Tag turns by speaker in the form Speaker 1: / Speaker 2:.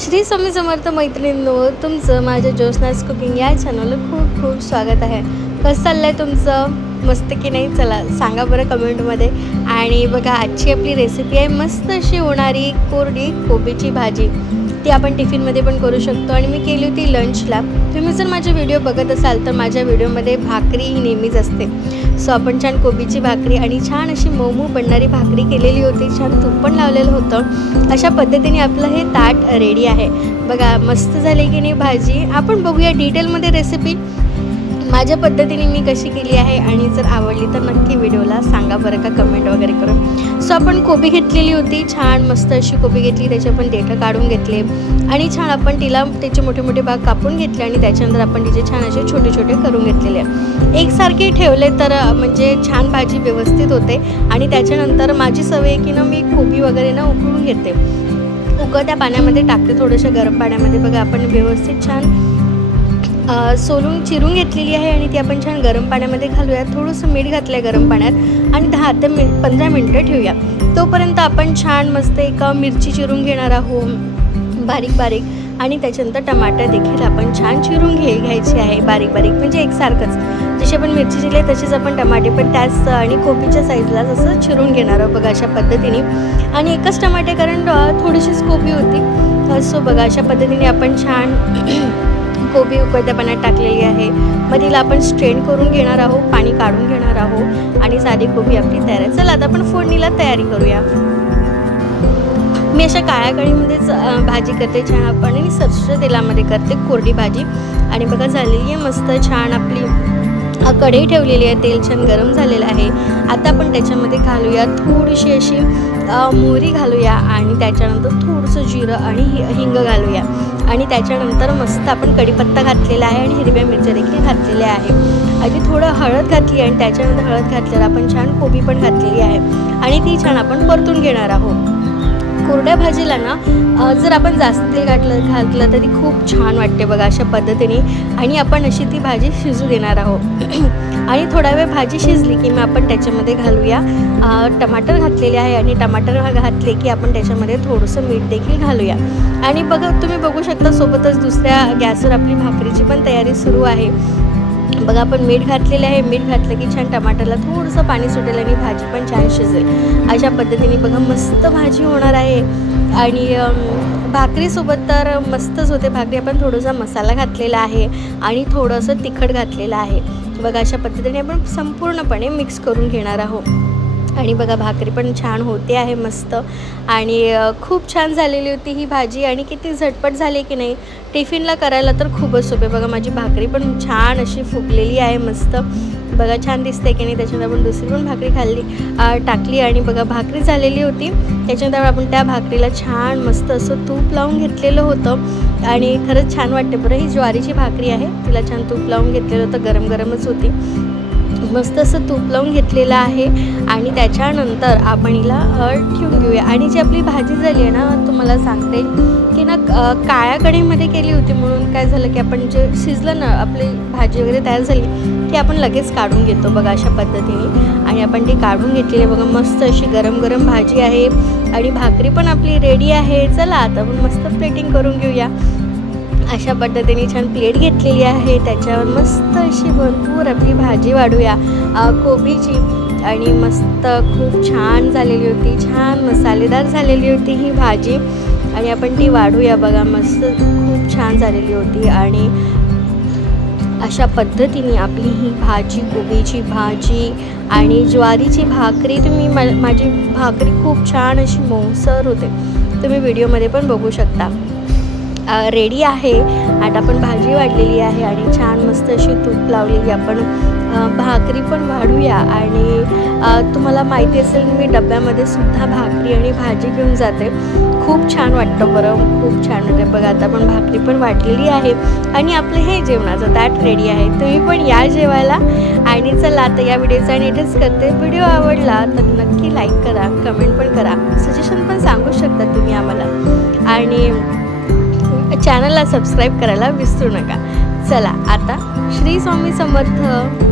Speaker 1: श्री स्वामी समर्थ मैत्रिणींनो तुमचं माझ्या ज्योत्स्नास कुकिंग या चॅनलला खूप खूप स्वागत आहे. कसं चाललं आहे तुमचं? मस्त की नाही? चला सांगा बरं कमेंटमध्ये आणि बघा आजची आपली रेसिपी आहे मस्त अशी होणारी कोरडी कोबीची भाजी. ती आपण टिफिनमध्ये पण करू शकतो. आणि मी केली होती लंचला तुम्ही जर माझे व्हिडिओ बघत असाल तर माझ्या व्हिडिओमध्ये भाकरी ही नेहमीच असते. सो आपण छान कोबीची भाकरी आणि छान अशी मऊ बनणारी भाकरी केलेली होती. छान तूप पण लावलेलं होतं. अशा पद्धतीने आपलं हे ताट रेडी आहे. बघा मस्त झाले की नाही भाजी. आपण बघूया डिटेलमध्ये रेसिपी माझ्या पद्धतीने मी कशी केली आहे आणि जर आवडली तर नक्की व्हिडिओला सांगा बरं का कमेंट वगैरे करून. सो आपण कोबी घेतलेली होती. छान मस्त अशी कोबी घेतली. त्याचे आपण देठं काढून घेतले. आणि छान आपण तिला त्याचे मोठे मोठे भाग कापून घेतले आणि त्याच्यानंतर आपण तिचे छान असे छोटे छोटे करून घेतलेले. एकसारखे ठेवले तर म्हणजे छान भाजी व्यवस्थित होते. आणि त्याच्यानंतर माझी सवय आहे की ना मी कोबी वगैरे ना उकळून घेते. उकळत्या पाण्यामध्ये टाकते. थोडंसं गरम पाण्यामध्ये. बघा आपण व्यवस्थित छान सोलून चिरून घेतलेली आहे आणि ती आपण छान गरम पाण्यामध्ये घालूया थोडंसं मीठ घातलं आहे गरम पाण्यात आणि दहा ते मिन पंधरा मिनटं ठेवूया. तोपर्यंत आपण छान मस्त एका मिरची चिरून घेणार आहोत बारीक बारीक. आणि त्याच्यानंतर टमाटर देखील आपण छान चिरून घे घ्यायचे आहे बारीक बारीक म्हणजे एकसारखंच. जशी आपण मिरची चिरली तशीच आपण टमाटे पण त्याच आणि कोबीच्या साईजला जसं चिरून घेणार आहोत बघा अशा पद्धतीने. आणि एकच टमाटे कारण थोडीशीच कोबी होती. सो बघा अशा पद्धतीने आपण छान कोबी उकळत्या पाण्यात टाकलेली आहे. मग तिला आपण स्ट्रेन करून घेणार आहोत पाणी काढून घेणार आहोत आणि साधी कोबी आपली तयार आहे. चला आता आपण फोडणीला तयारी करूया. मी अशा काळ्या कळीमध्येच भाजी करते. छान आपण आणि सरसोच्या तेलामध्ये करते कोरडी भाजी. आणि बघा झालेली आहे मस्त छान आपली कढई ठेवलेली आहे तेल छान गरम झालेलं आहे. आता आपण त्याच्यामध्ये घालूया थोडीशी अशी मोहरी घालूया आणि त्याच्यानंतर थोडंसं जिरं आणि हिंग घालूया. आणि त्याच्यानंतर मस्त आपण कढीपत्ता घातलेला आहे आणि हिरव्या मिरच्या देखील घातलेल्या आहे आणि थोडं हळद घातली आणि त्याच्यानंतर हळद घातल्यावर आपण छान कोबी पण घातलेली आहे. आणि ती छान आपण परतून घेणार आहोत. कोरड्या भाजीला ना जर आपण जास्त घातलं घातलं तर ती खूप छान वाटते बघा अशा पद्धतीने. आणि आपण अशी ती भाजी शिजू देणार आहोत. आणि थोडा वेळ भाजी शिजली की मग आपण त्याच्यामध्ये घालूया. टमाटर घातलेले आहे आणि टमाटर घातले की आपण त्याच्यामध्ये थोडंसं मीठ देखील घालूया. आणि बघा तुम्ही बघू शकता सोबतच दुसऱ्या गॅसवर आपली भाकरीची पण तयारी सुरू आहे. बघा आपण मीठ घातलेलं आहे. मीठ घातलं की छान टमाटरला थोडंसं पाणी सुटेल आणि भाजी पण छान शिजेल. अशा पद्धतीने बघा मस्त भाजी होणार आहे. आणि भाकरीसोबत तर मस्तच होते. भाकरी आपण थोडासा मसाला घातलेला आहे आणि थोडंसं तिखट घातलेलं आहे. बघा अशा पद्धतीने आपण संपूर्णपणे मिक्स करून घेणार आहोत. आणि बघा भाकरी पण छान होते आहे मस्त. आणि खूप छान झालेली होती ही भाजी. आणि किती झटपट झाली की नाही टिफिनला करायला तर खूपच सोपे. बघा माझी भाकरी पण छान अशी फुगलेली आहे मस्त. बघा छान दिसते की नाही त्याच्यानंतर आपण दुसरी पण भाकरी खाल्ली टाकली. आणि बघा भाकरी झालेली होती. त्याच्यानंतर आपण त्या भाकरीला छान मस्त असं तूप लावून घेतलेलं होतं. आणि खरंच छान वाटते. बरं ही ज्वारीची भाकरी आहे. तिला छान तूप लावून घेतलेलं होतं. गरम गरमच होती. मस्त असं तूप लावून घेतलेलं आहे. आणि त्याच्यानंतर आपण हिला ठेवून घेऊया. आणि जी आपली भाजी झाली आहे ना तुम्हाला सांगते की ना काळ्या कढईमध्ये केली होती म्हणून काय झालं की आपण जे शिजलं ना आपली भाजी वगैरे तयार झाली की आपण लगेच काढून घेतो बघा अशा पद्धतीने. आणि आपण ती काढून घेतलेली आहे बघा मस्त अशी गरम गरम भाजी आहे. आणि भाकरी पण आपली रेडी आहे. चला आता आपण मस्त प्लेटिंग करून घेऊया. अशा पद्धतीने छान प्लेट घेतलेली आहे. त्याच्यावर मस्त अशी भरपूर आपली भाजी वाढूया. कोबीची. आणि मस्त खूप छान झालेली होती. छान मसालेदार झालेली होती ही भाजी. आणि आपण ती वाढूया बघा. मस्त खूप छान झालेली होती. आणि अशा पद्धतीने आपली ही भाजी कोबीची भाजी आणि ज्वारीची भाकरी तुम्ही मा माझी भाकरी खूप छान अशी मऊसर होते. तुम्ही व्हिडिओमध्ये पण बघू शकता. रेडी आहे. आता आपण भाजी वाढलेली आहे आणि छान मस्त अशी तूप लावलेली आपण. भाकरी पण वाढूया आणि तुम्हाला माहिती असेल मी डब्यामध्ये सुद्धा भाकरी आणि भाजी घेऊन जाते. खूप छान वाटतं बरं. खूप छान वाटतं बघा आता पण भाकरी पण वाढलेली आहे आणि आपलं हे जेवणाचं ताट रेडी आहे. तुम्ही पण या जेवायला आणि चला आता या व्हिडिओचा आणि इथेच करते. व्हिडिओ आवडला तर नक्की लाईक करा कमेंट पण करा. सजेशन पण सांगू शकता तुम्ही आम्हाला. आणि चॅनलला सबस्क्राईब करायला विसरू नका. चला आता श्री स्वामी समर्थ.